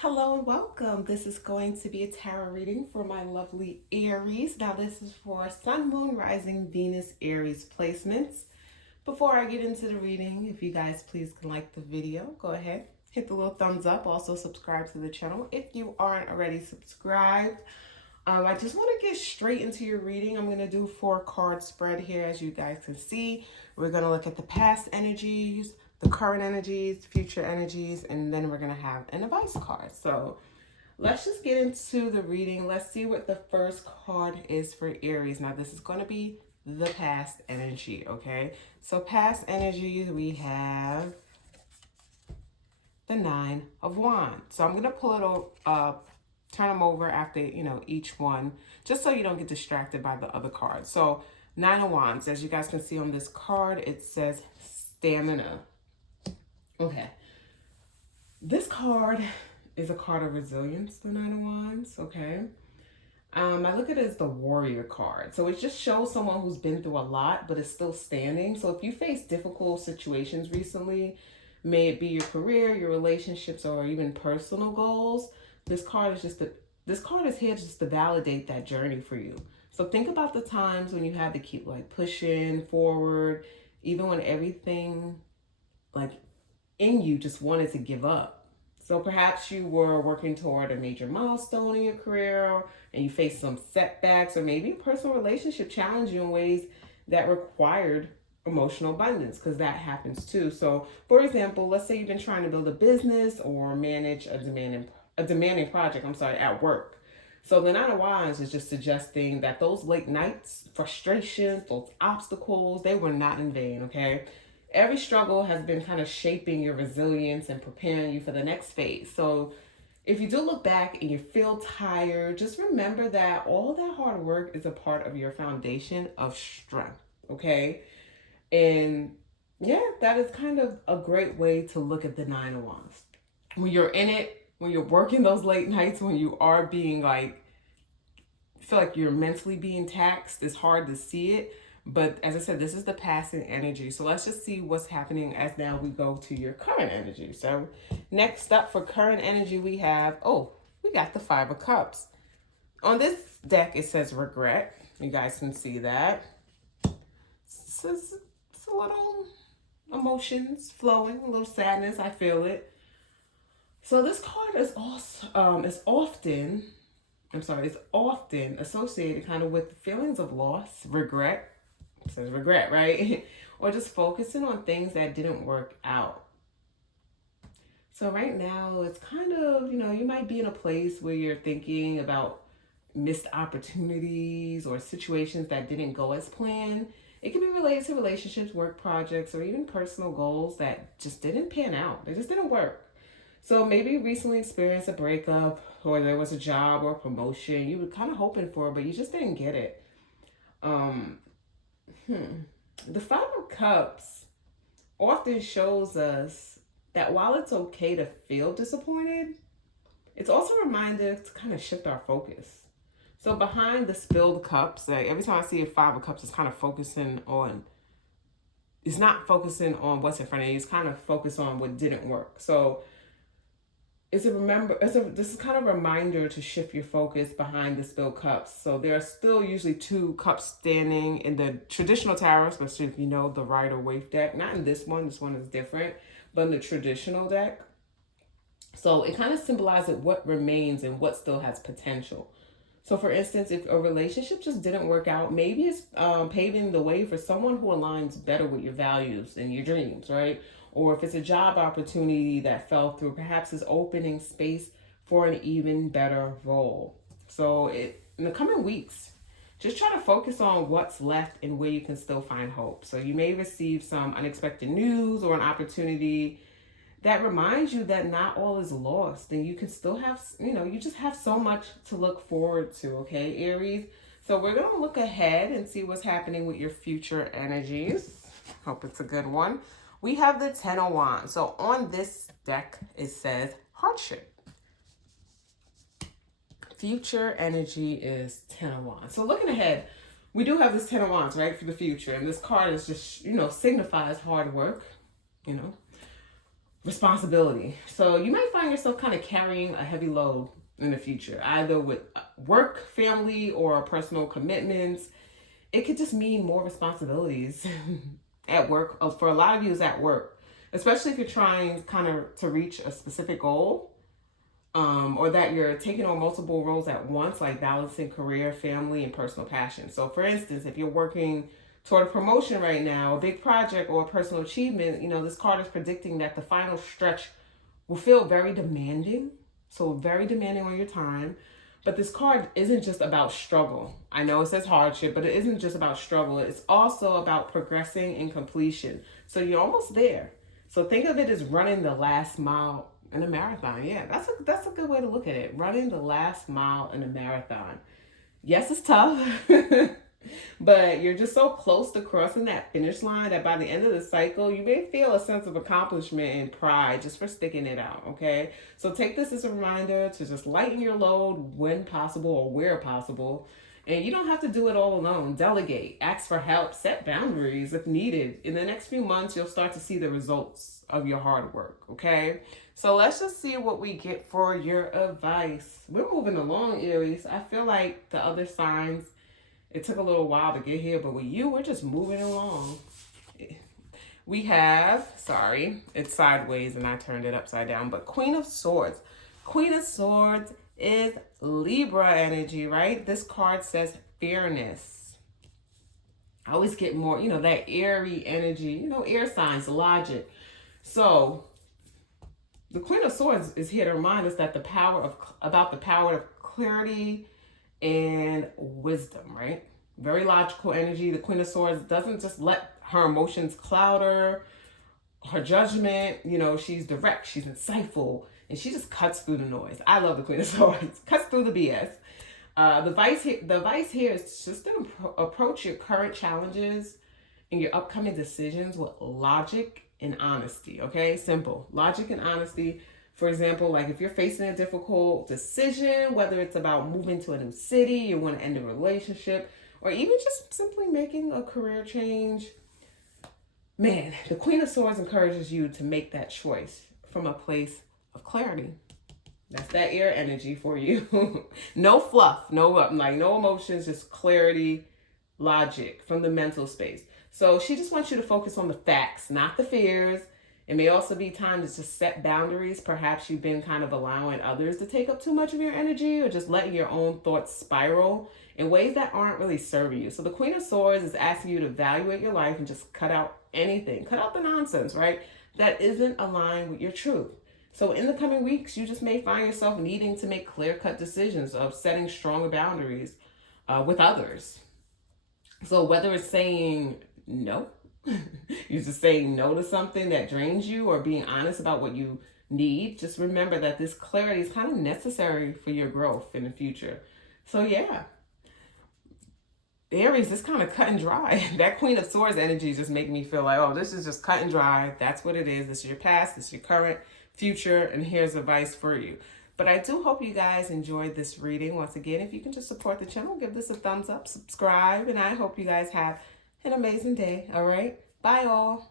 Hello and welcome. This is going to be a tarot reading for my lovely Aries. Now, this is for Sun, Moon, Rising, Venus, Aries placements. Before I get into the reading, if you guys please can like the video, go ahead, hit the little thumbs up. Also, subscribe to the channel if you aren't already subscribed. I just want to get straight into your reading. I'm going to do 4-card spread here, as you guys can see. We're going to look at the past energies, the current energies, future energies, and then we're going to have an advice card. So let's just get into the reading. Let's see what the first card is for Aries. Now, this is going to be the past energy, okay? So past energies, we have the 9 of Wands. So I'm going to pull it up, turn them over after, each one, just so you don't get distracted by the other cards. So 9 of Wands, as you guys can see on this card, it says stamina. Okay. This card is a card of resilience, the 9 of Wands, okay? I look at it as the warrior card. So it just shows someone who's been through a lot, but is still standing. So if you face difficult situations recently, may it be your career, your relationships, or even personal goals, this card is here just to validate that journey for you. So think about the times when you had to keep pushing forward, even when everything in you just wanted to give up. So perhaps you were working toward a major milestone in your career and you faced some setbacks, or maybe a personal relationship challenged you in ways that required emotional abundance, because that happens too. So for example, let's say you've been trying to build a business or manage a demanding project, at work. So the 9 of Wands is just suggesting that those late nights, frustrations, those obstacles, they were not in vain, okay? Every struggle has been kind of shaping your resilience and preparing you for the next phase. So if you do look back and you feel tired, just remember that all that hard work is a part of your foundation of strength, okay? And yeah, that is kind of a great way to look at the 9 of Wands. When you're in it, when you're working those late nights, when you are being feel like you're mentally being taxed, it's hard to see it. But as I said, this is the passing energy. So let's just see what's happening as now we go to your current energy. So next up for current energy, we got the 5 of Cups. On this deck, it says regret. You guys can see that. It's a little emotions flowing, a little sadness. I feel it. So this card is also it's often associated kind of with feelings of loss, regret. It says regret, right? Or just focusing on things that didn't work out. So right now, it's kind of, you might be in a place where you're thinking about missed opportunities or situations that didn't go as planned. It can be related to relationships, work projects, or even personal goals that just didn't pan out. They just didn't work. So maybe you recently experienced a breakup, or there was a job or a promotion you were kind of hoping for, but you just didn't get it. The 5 of Cups often shows us that while it's okay to feel disappointed, it's also a reminder to kind of shift our focus. So behind the spilled cups, every time I see a 5 of Cups, it's not focusing on what's in front of you. It's kind of focused on what didn't work. So this is kind of a reminder to shift your focus behind the spilled cups. So there are still usually 2 cups standing in the traditional tarot, especially if you know the Rider-Waite deck. Not in this one is different, but in the traditional deck. So it kind of symbolizes what remains and what still has potential. So for instance, if a relationship just didn't work out, maybe it's paving the way for someone who aligns better with your values and your dreams, right? Or if it's a job opportunity that fell through, perhaps it's opening space for an even better role. So in the coming weeks, just try to focus on what's left and where you can still find hope. So you may receive some unexpected news or an opportunity that reminds you that not all is lost, and you can still have, you just have so much to look forward to, okay, Aries? So we're going to look ahead and see what's happening with your future energies. Hope it's a good one. We have the 10 of Wands. So on this deck, it says hardship. Future energy is 10 of Wands. So looking ahead, we do have this 10 of Wands, right, for the future. And this card is just, signifies hard work, responsibility. So you might find yourself kind of carrying a heavy load in the future, either with work, family, or personal commitments. It could just mean more responsibilities at work. For a lot of you, is at work, especially if you're trying kind of to reach a specific goal, or that you're taking on multiple roles at once, like balancing career, family, and personal passion. So, for instance, if you're working toward a promotion right now, a big project, or a personal achievement, this card is predicting that the final stretch will feel very demanding. So, very demanding on your time. But this card isn't just about struggle. I know it says hardship, but it isn't just about struggle. It's also about progressing and completion. So, you're almost there. So, think of it as running the last mile in a marathon. Yeah, that's a good way to look at it. Running the last mile in a marathon. Yes, it's tough. But you're just so close to crossing that finish line that by the end of the cycle, you may feel a sense of accomplishment and pride just for sticking it out, okay? So take this as a reminder to just lighten your load when possible or where possible. And you don't have to do it all alone. Delegate, ask for help, set boundaries if needed. In the next few months, you'll start to see the results of your hard work, okay? So let's just see what we get for your advice. We're moving along, Aries. I feel like the other signs, it took a little while to get here, but with you, we're just moving along. We have, sorry, it's sideways and I turned it upside down, but Queen of Swords. Queen of Swords is Libra energy, right? This card says fairness. I always get more, that airy energy, air signs, logic. So the Queen of Swords is here to remind us that about the power of clarity and wisdom, right? Very logical energy. The Queen of Swords doesn't just let her emotions cloud her judgment. She's direct, she's insightful, and she just cuts through the noise. I love the Queen of Swords. Cuts through the BS. The advice here is just to approach your current challenges and your upcoming decisions with logic and honesty, okay? Simple. Logic and honesty. For example, like if you're facing a difficult decision, whether it's about moving to a new city, you want to end a relationship, or even just simply making a career change, man, the Queen of Swords encourages you to make that choice from a place of clarity. That's that air energy for you. No fluff, no emotions, just clarity, logic from the mental space. So she just wants you to focus on the facts, not the fears. It may also be time to just set boundaries. Perhaps you've been kind of allowing others to take up too much of your energy, or just letting your own thoughts spiral in ways that aren't really serving you. So the Queen of Swords is asking you to evaluate your life and just cut out anything. Cut out the nonsense, right? That isn't aligned with your truth. So in the coming weeks, you just may find yourself needing to make clear-cut decisions of setting stronger boundaries with others. So whether it's saying no, you're just saying no to something that drains you, or being honest about what you need, just remember that this clarity is kind of necessary for your growth in the future. So yeah, Aries, this kind of cut and dry. That Queen of Swords energy just make me feel like, oh, this is just cut and dry. That's what it is. This is your past, this is your current, future, and here's advice for you. But I do hope you guys enjoyed this reading. Once again, if you can just support the channel, give this a thumbs up, subscribe, and I hope you guys have an amazing day. All right? Bye, all.